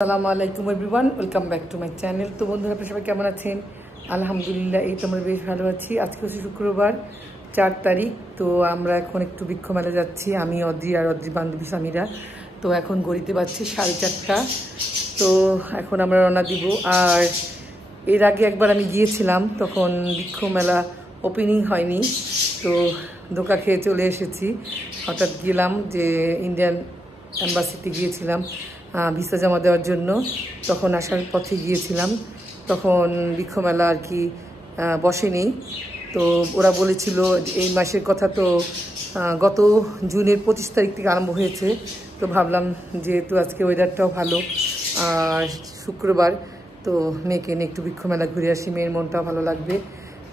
আসসালামু আলাইকুম everyone, welcome back to my channel. তো বন্ধুরা, আপনারা সবাই কেমন আছেন? আলহামদুলিল্লাহ, এই তো আমরা বেশ ভালো আছি। আজকে হচ্ছে শুক্রবার 4 তারিখ। তো আমরা এখন একটু বৃক্ষ মেলা যাচ্ছি, আমি অদ্রি আর অদ্রি বান্ধবী সামিরা। তো এখন ঘড়িতে বাজছে 4:30। তো এখন আমরা রওনা দিব। আর এর আগে একবার আমি গিয়েছিলাম, তখন বৃক্ষ মেলা ওপেনিং হয়নি, তো ধোকা খেয়ে চলে এসেছি। হঠাৎ গেলাম যে ইন্ডিয়ান অ্যাম্বাসিতে গিয়েছিলাম ভিসা জমা দেওয়ার জন্য। তখন আসার পথে গিয়েছিলাম, তখন বৃক্ষমেলা আর কি বসেনি। তো ওরা বলেছিল এই মাসের কথা, তো গত জুনের 25 তারিখ থেকে আরম্ভ হয়েছে। তো ভাবলাম যেহেতু আজকে ওয়েদারটাও ভালো আর শুক্রবার, তো মেয়েকে নিয়ে একটু বৃক্ষমেলা ঘুরে আসি, মেয়ের মনটাও ভালো লাগবে।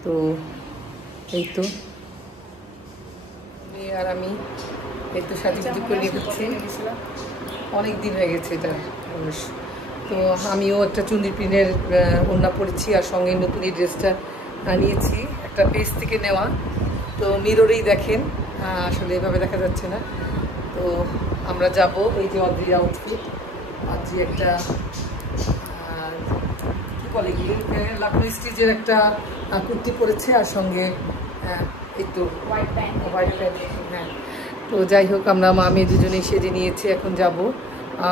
তো এই তো মেয়ে আর আমি এই তো সাজুগুজু করে নিয়ে করছি। অনেক দিন হয়ে গেছে এটা অবশ্য। তো আমিও একটা চুন্দির প্রিন্টের ওড়না পরেছি, আর সঙ্গে নতুন এই ড্রেসটা নিয়েছি, একটা পেজ থেকে নেওয়া। তো মিররেই দেখেন, আসলে এভাবে দেখা যাচ্ছে না। তো আমরা যাব, এই যে অদ্রি আউটফিট, অদ্রি একটা কী বলে লাকনো স্টিচের একটা কুর্তি পরেছে, আর সঙ্গে এই তো হোয়াইট প্যান্ট। হ্যাঁ, তো যাই হোক, আমরা আমি দুজনেই সেজে নিয়েছি, এখন যাব।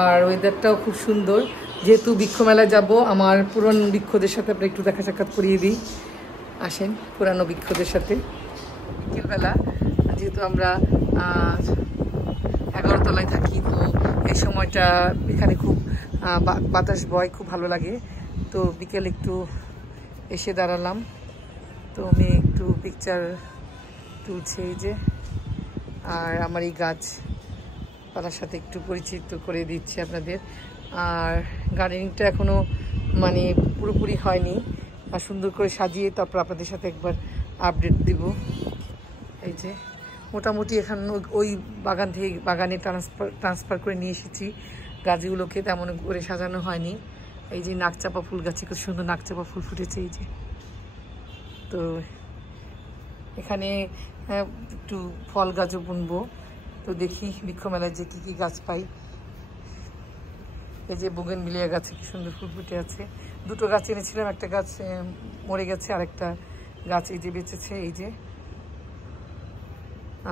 আর ওয়েদারটাও খুব সুন্দর, যেহেতু বৃক্ষমেলায় যাব। আমার পুরনো বৃক্ষদের সাথে আমরা একটু দেখা সাক্ষাৎ করিয়ে দিই। আসেন পুরানো বৃক্ষদের সাথে। বিকেলবেলা, যেহেতু আমরা 11 তলায় থাকি, তো এই সময়টা এখানে খুব বাতাস বয়, খুব ভালো লাগে। তো বিকেল একটু এসে দাঁড়ালাম, তো আমি একটু পিকচার তুলছে এই যে। আর আমার এই গাছপালার সাথে একটু পরিচিত করে দিচ্ছি আপনাদের। আর গার্ডেনিংটা এখনও মানে পুরোপুরি হয়নি, আর সুন্দর করে সাজিয়ে তারপর আপনাদের সাথে একবার আপডেট দিব। এই যে মোটামুটি এখন ওই বাগান থেকে বাগানে ট্রান্সফার করে নিয়ে এসেছি গাছগুলোকে, তেমন করে সাজানো হয়নি। এই যে নাকচাপা ফুল গাছে খুব সুন্দর নাকচাপা ফুল ফুটেছে এই যে। তো এখানে একটু ফল গাছও বুনবো। তো দেখি বৃক্ষমেলায় যে কী গাছ পাই। এই যে বোগেনভিলিয়া গাছে কি সুন্দর ফুল ফুটে আছে। দুটো গাছ এনেছিলাম, একটা গাছ মরে গেছে, আর একটা গাছ এই যে বেঁচেছে এই যে।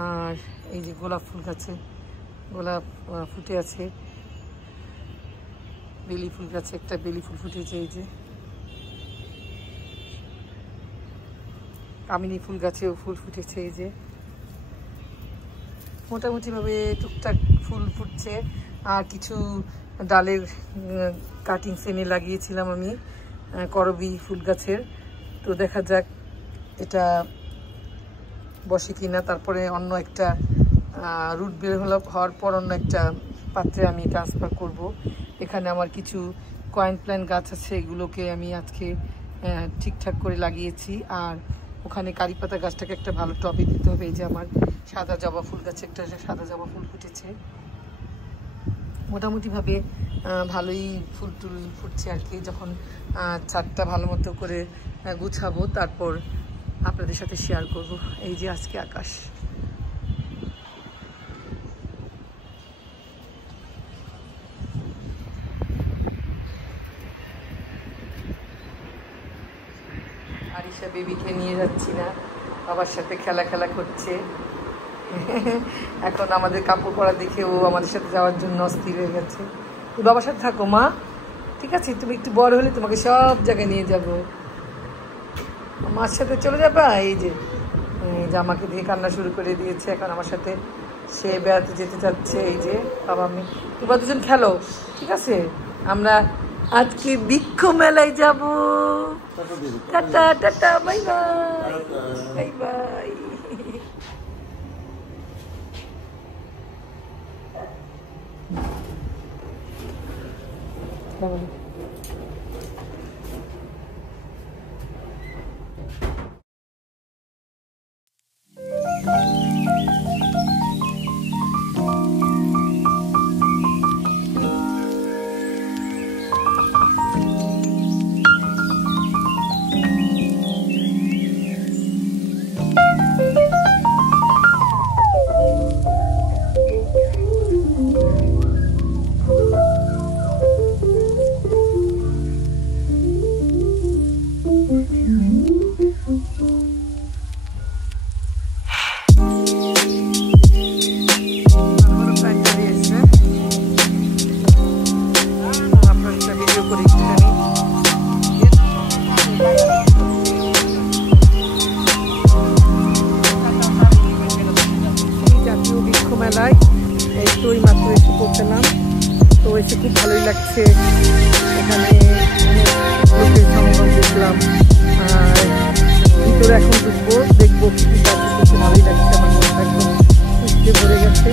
আর এই যে গোলাপ ফুল গাছে গোলাপ ফুটে আছে, বেলি ফুল গাছে একটা বেলি ফুল ফুটেছে এই যে। কামিনী ফুল গাছেও ফুল ফুটেছে এই যে। মোটামুটিভাবে টুকটাক ফুল ফুটছে। আর কিছু ডালের কাটিংস এনে লাগিয়েছিলাম আমি করবি ফুল গাছের। তো দেখা যাক এটা বসে কিনা। তারপরে অন্য একটা রুট বের হওয়ার পর অন্য একটা পাত্রে আমি ট্রান্সফার করব। এখানে আমার কিছু কয়েন প্ল্যান্ট গাছ আছে, এগুলোকে আমি আজকে ঠিকঠাক করে লাগিয়েছি। আর ওখানে কারি পাতা গাছটাকে একটা ভালো টবে দিতে হবে। এই যে আমার সাদা জবা ফুল গাছে একটা সাদা জবা ফুল ফুটেছে। মোটামুটিভাবে ভালোই ফুল টুল ফুটছে আর কি। যখন ছাদটা ভালো মতো করে গুছাবো, তারপর আপনাদের সাথে শেয়ার করব। এই যে আজকে আকাশ, আরিশা বেবিকে নিয়ে যাচ্ছি না, বাবার সাথে খেলা করছে। এখন আমাদের কাপড় পরা দেখে ও আমাদের সাথে যাওয়ার জন্য অস্থির হয়ে গেছে। তুই বাবার সাথে থাকো মা, ঠিক আছে? তুমি একটু বড় হলে তোমাকে সব জায়গায় নিয়ে যাবো, মার সাথে চলে যাবা। এই যে আমাকে দিয়ে কান্না শুরু করে দিয়েছে, এখন আমার সাথে সে বেড়াতে যেতে চাচ্ছে। এই যে বাবা আমি, তোমরা দুজন খেলো, ঠিক আছে? আমরা আজকে বৃক্ষ মেলায় যাবো। Tata tata, bye bye, bye bye. ভালোই লাগছে। এখানে লোকের সমাগম দেখলাম, আর ভিতরে এখন ঢুকবো, দেখবো কি কি কাজ করতে। ভালোই লাগছে, আমার মনটা একদম খুশিতে ভরে গেছে।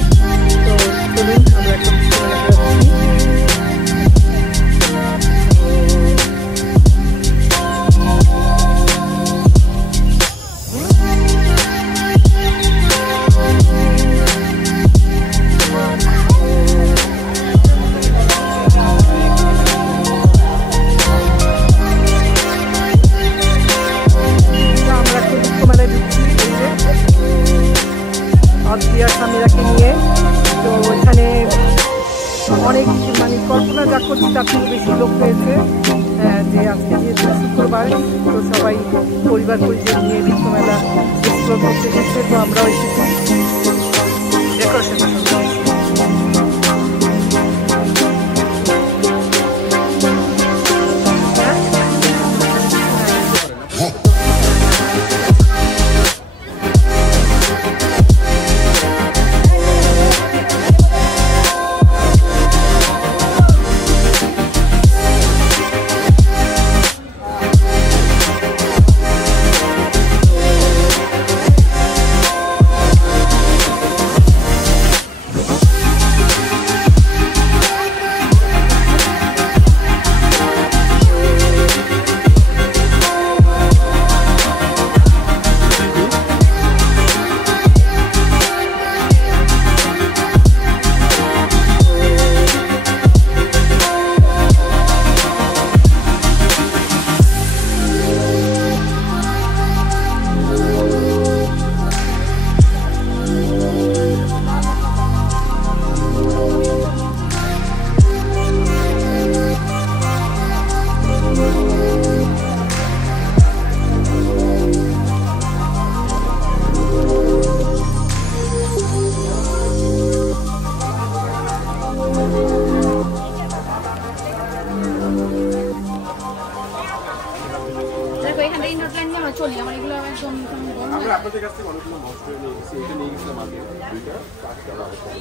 তো চলুন আমরা এখন স্বামীরাকে নিয়ে। তো ওইখানে অনেক মানে কল্পনা যা করছি তার থেকে বেশি লোক হয়েছে, যে আজকে যেহেতু শুক্রবার, তো সবাই পরিবার পরিজন নিয়ে বৃক্ষ মেলা এক্সপ্লোর করতে এসেছে। তো আমরাও এসেছি ডেকোরেশন।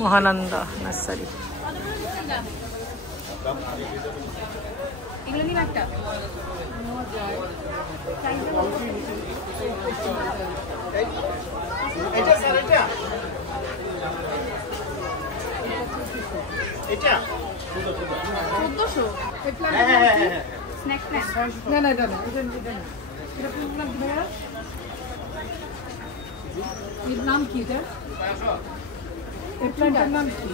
মহানন্দা নার্সারি। নাম কি? প্ল্যান্টের নাম কি?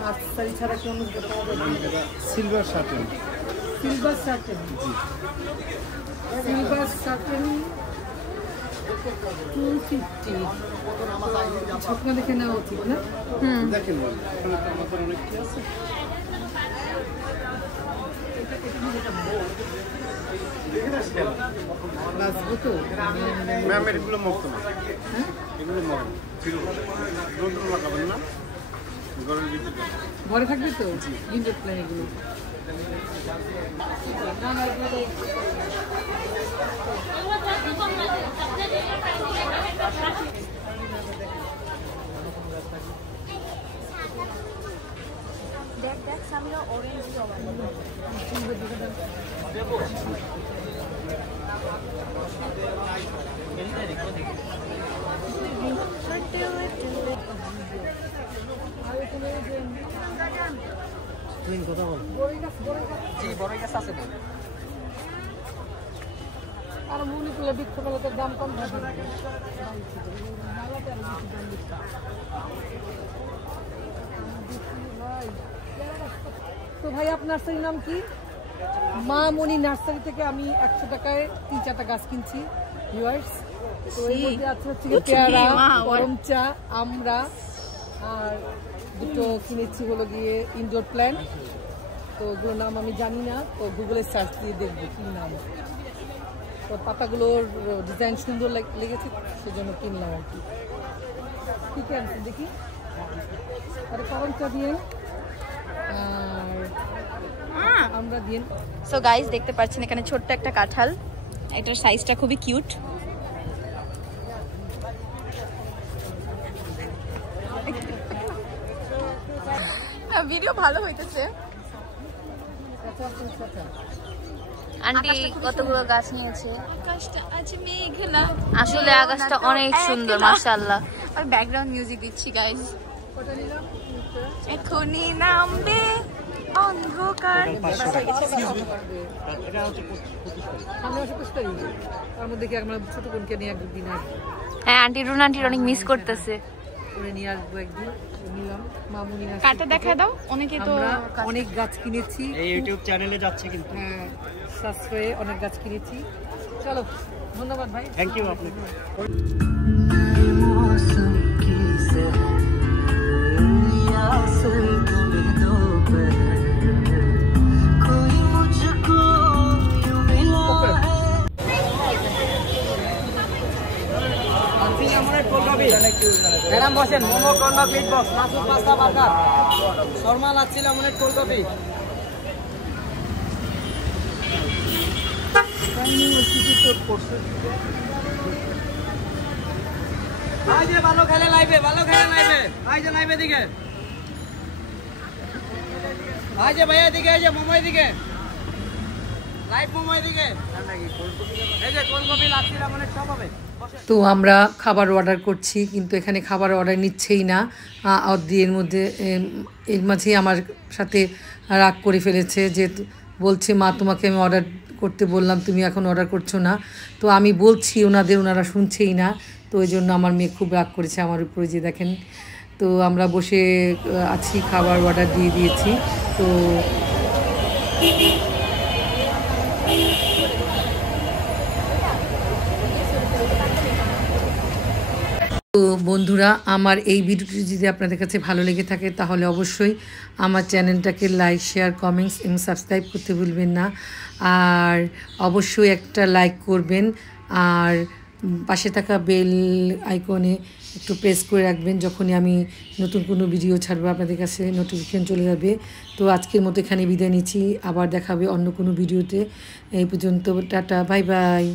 নার্সারি ছাড়া কি অন্য সিলভার শার্টেন? Silver শার্টেন, silver শার্টেন 250। স্বপ্ন দেখে নেওয়া উচিত না? দেখেন অনেক কি আছে। ঘরে থাকবে তো ইনডোর প্ল্যান এগুলো। দেখ দেখ সামনে অরেঞ্জ আর মনে করলে বৃক্ষ মেলাতে দাম কম থাকে। তো ভাই আপনার নার্সারির নাম কি? মা মনি নার্সারি থেকে আমি 100 টাকায় 3-4টা গাছ কিনছি ভিউয়ার্স। তো এর মধ্যে আছে হচ্ছে পেয়ারা, গরম চা, আমরা, আর দুটো কিনেছি হলো গিয়ে ইনডোর প্ল্যান্ট। তো ওগুলোর নাম আমি জানি না, তো গুগলে সার্চ দিয়ে দেখবো কি নাম। তো পাতাগুলোর ডিজাইন সুন্দর লেগেছে, সেজন্য কিনলাম আর কি। ঠিক আছে দেখি, আর গরম চা দিয়ে আর আমরা দিয়ে। সো গাইস দেখতে পাচ্ছেন এখানে ছোট্ট একটা কাঁঠাল, এটার সাইজটা খুবই কিউট। ভিডিও ভালো হইতেছে। আন্টি কতগুলো গাছ নিয়েছে। আকাশটা আছে মেঘলা, আসলে আকাশটা অনেক সুন্দর মাশাআল্লাহ। আর ব্যাকগ্রাউন্ড মিউজিক দিচ্ছি গাইস। এখনই নামবে অন্ধকার। হ্যাঁ আন্টি রুন আন্টির অনেক মিস করতেছে। কাটা দেখায় দাও। অনেকে তো অনেক গাছ কিনেছি, এই ইউটিউব চ্যানেলে যাচ্ছে কিন্তু। হ্যাঁ সাবস্ক্রাইবে অনেক গাছ কিনেছি। চলো ধন্যবাদ ভাই, থ্যাংক ইউ আপনাকে। ম্যাডাম বসেন। Momo, corn, meat box, Masud pasta, burger, Sharma, lassi, lemonade, cold coffee. ভাই যে ভালো খেলে লাইভে, ভালো খেলে লাইভে। ভাই যে লাইভে দিকে, ভাই যে ভাইয়া দিকে, এই যে মোমো দিকে, লাইভ মোমো দিকে, এই যে কোল্ড কফি, লাচ্ছি, লেমনেড সব হবে। তো আমরা খাবার অর্ডার করছি, কিন্তু এখানে খাবার অর্ডার নিচ্ছেই না। অদ্রি এর মাঝেই আমার সাথে রাগ করে ফেলেছে, যে বলছে মা তোমাকে আমি অর্ডার করতে বললাম, তুমি এখন অর্ডার করছো না। তো আমি বলছি ওনারা শুনছেই না। তো ওই জন্য আমার মেয়ে খুব রাগ করেছে আমার উপরে, যে দেখেন। তো আমরা বসে আছি, খাবার অর্ডার দিয়ে দিয়েছি। তো বন্ধুরা, আমার এই ভিডিওটি যদি আপনাদের কাছে ভালো লেগে থাকে তাহলে অবশ্যই আমার চ্যানেলটাকে লাইক, শেয়ার, কমেন্টস এবং সাবস্ক্রাইব করতে ভুলবেন না। আর অবশ্যই একটা লাইক করবেন, আর পাশে থাকা বেল আইকনে একটু প্রেস করে রাখবেন। যখনই আমি নতুন কোনো ভিডিও ছাড়বো আপনাদের কাছে নোটিফিকেশন চলে যাবে। তো আজকের মতো এখানে বিদায় নিচ্ছি, আবার দেখাবে অন্য কোনো ভিডিওতে। এই পর্যন্ত টাটা, বাই বাই।